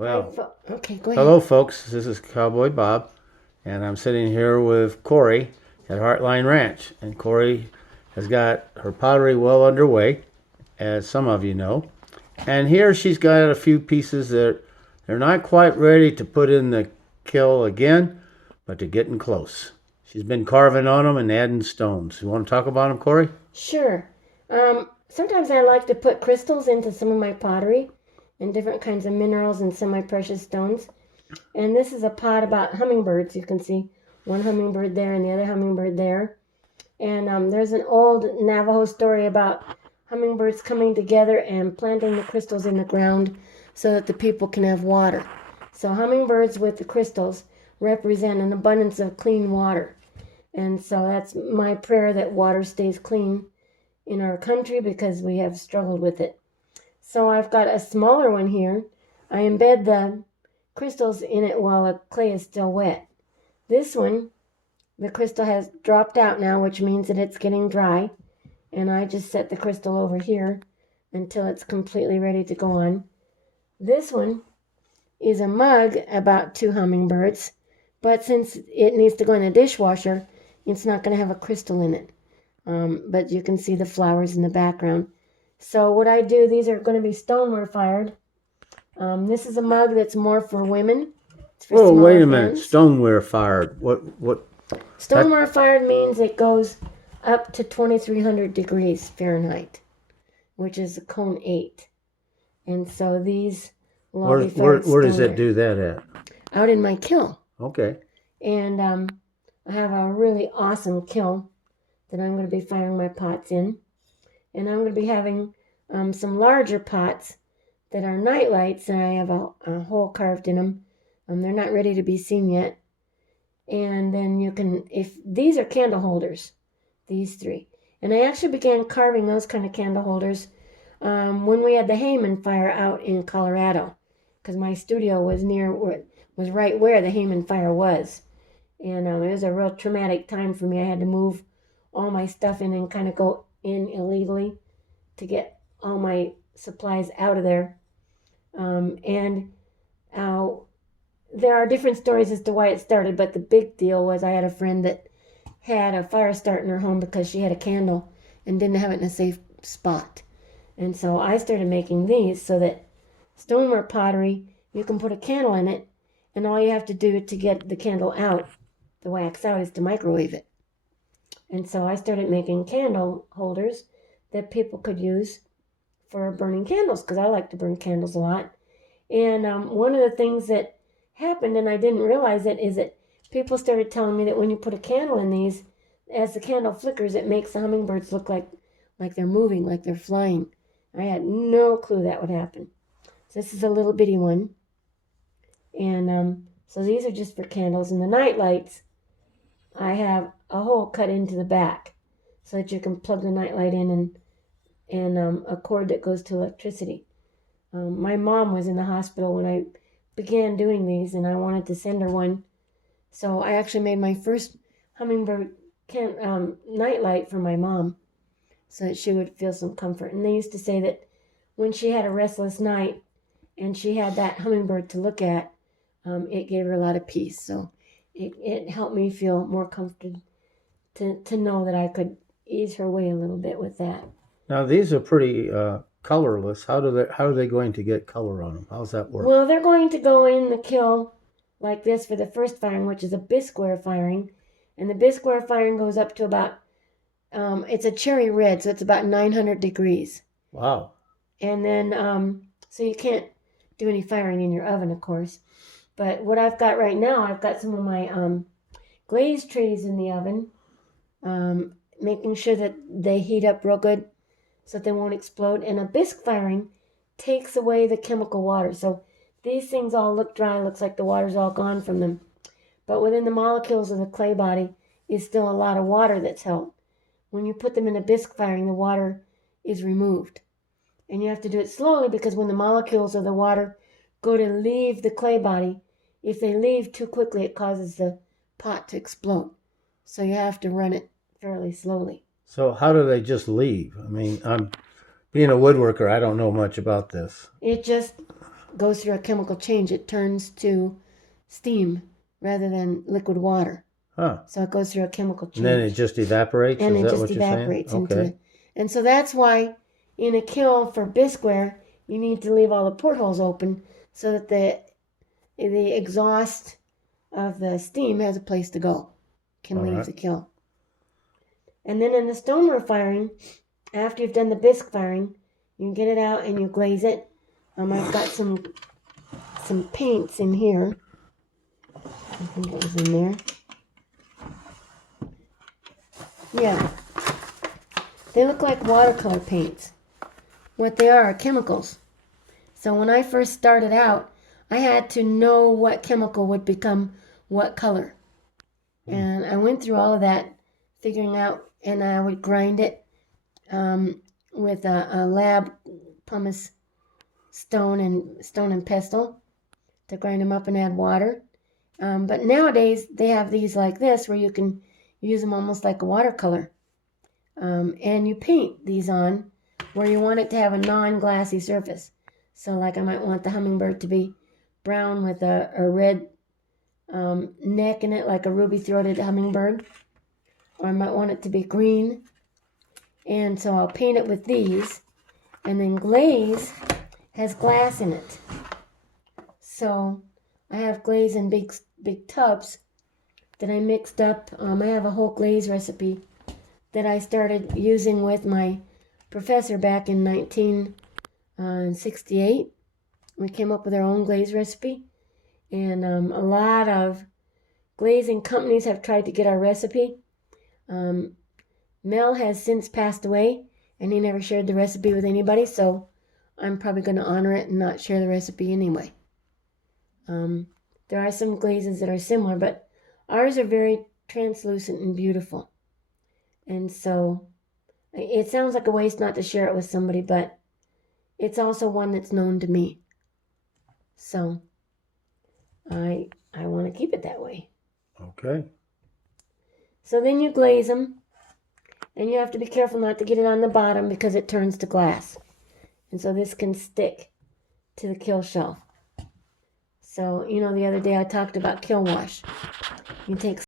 Well, Okay, go ahead. hello, folks. This is Cowboy Bob, and I'm sitting here with Kori at Heartline Ranch. And Kori has got her pottery well underway, as some of you know. And here she's got a few pieces that they're not quite ready to put in the kiln again, but they're getting close. She's been carving on them and adding stones. You want to talk about them, Kori? Sure. Sometimes I like to put crystals into some of my pottery and different kinds of minerals and semi-precious stones. And this is a pot about hummingbirds. You can see one hummingbird there and the other hummingbird there. And there's an old Navajo story about hummingbirds coming together and planting the crystals in the ground so that the people can have water. So hummingbirds with the crystals represent an abundance of clean water. And so that's my prayer, that water stays clean in our country because we have struggled with it. So I've got a smaller one here. I embed the crystals in it while the clay is still wet. This one, the crystal has dropped out now, which means that it's getting dry. And I just set the crystal over here until it's completely ready to go on. This one is a mug about 2 hummingbirds, but since it needs to go in a dishwasher, it's not going to have a crystal in it. But you can see the flowers in the background. So what I do, these are going to be stoneware fired. This is a mug that's more for women. It's for Oh, wait smaller a minute. hands. Stoneware fired. What? Stoneware fired means it goes up to 2300 degrees Fahrenheit, which is a cone 8. And so these will all Where, be where, fired where does it stoneware. do that at? Out in my kiln. Okay. And I have a really awesome kiln that I'm going to be firing my pots in. And I'm going to be having some larger pots that are night lights, and I have a hole carved in them. They're not ready to be seen yet. And then you can, if these are candle holders, these 3. And I actually began carving those kind of candle holders when we had the Hayman fire out in Colorado, because my studio was was right where the Hayman fire was. And it was a real traumatic time for me. I had to move all my stuff in and kind of go in illegally to get all my supplies out of there. And there are different stories as to why it started, but the big deal was I had a friend that had a fire start in her home because she had a candle and didn't have it in a safe spot. And so I started making these so that stoneware pottery, you can put a candle in it, and all you have to do to get the candle out, the wax out, is to microwave it. And so I started making candle holders that people could use for burning candles, because I like to burn candles a lot. And one of the things that happened, and I didn't realize it, is that people started telling me that when you put a candle in these, as the candle flickers, it makes the hummingbirds look like they're moving, like they're flying. I had no clue that would happen. So this is a little bitty one. And so these are just for candles. And the night lights, I have a hole cut into the back so that you can plug the night light in and a cord that goes to electricity. My mom was in the hospital when I began doing these, and I wanted to send her one. So I actually made my first hummingbird night light for my mom so that she would feel some comfort. And they used to say that when she had a restless night and she had that hummingbird to look at, it gave her a lot of peace. So it helped me feel more comforted to know that I could ease her way a little bit with that. Now these are pretty colorless. How are they going to get color on them? How's that work? Well, they're going to go in the kiln like this for the first firing, which is a bisqueware firing. And the bisqueware firing goes up to about, it's a cherry red, so it's about 900 degrees. Wow. And then, so you can't do any firing in your oven, of course. But what I've got right now, I've got some of my glaze trees in the oven, making sure that they heat up real good so that they won't explode. And a bisque firing takes away the chemical water. So these things all look dry, looks like the water's all gone from them. But within the molecules of the clay body is still a lot of water that's held. When you put them in a bisque firing, the water is removed. And you have to do it slowly, because when the molecules of the water go to leave the clay body, if they leave too quickly, it causes the pot to explode. So you have to run it fairly slowly. So how do they just leave? I mean, I'm being a woodworker. I don't know much about this. It just goes through a chemical change. It turns to steam rather than liquid water. Huh. So it goes through a chemical change. And then it just evaporates? And Is it that just what you're saying? evaporates into Okay. it. And so that's why in a kiln for bisqueware, you need to leave all the portholes open so that the exhaust of the steam has a place to go, can All leave right. the kiln. And then in the stoneware firing, after you've done the bisque firing, you get it out and you glaze it. I've got some paints in here. I think it was in there. Yeah. They look like watercolor paints. What they are chemicals. So when I first started out, I had to know what chemical would become what color. And I went through all of that, figuring out, and I would grind it with a lab pumice stone and pestle to grind them up and add water. But nowadays, they have these like this where you can use them almost like a watercolor. And you paint these on where you want it to have a non-glassy surface. So like I might want the hummingbird to be brown with a red neck in it, like a ruby-throated hummingbird. Or I might want it to be green. And so I'll paint it with these. And then glaze has glass in it. So I have glaze in big tubs that I mixed up. I have a whole glaze recipe that I started using with my professor back in 1968. We came up with our own glaze recipe, and a lot of glazing companies have tried to get our recipe. Mel has since passed away, and he never shared the recipe with anybody, so I'm probably going to honor it and not share the recipe anyway. There are some glazes that are similar, but ours are very translucent and beautiful. And so it sounds like a waste not to share it with somebody, but it's also one that's known to me. So I want to keep it that way. Okay. So then you glaze them, and you have to be careful not to get it on the bottom because it turns to glass. And so this can stick to the kill shelf. So, the other day I talked about kill wash. You take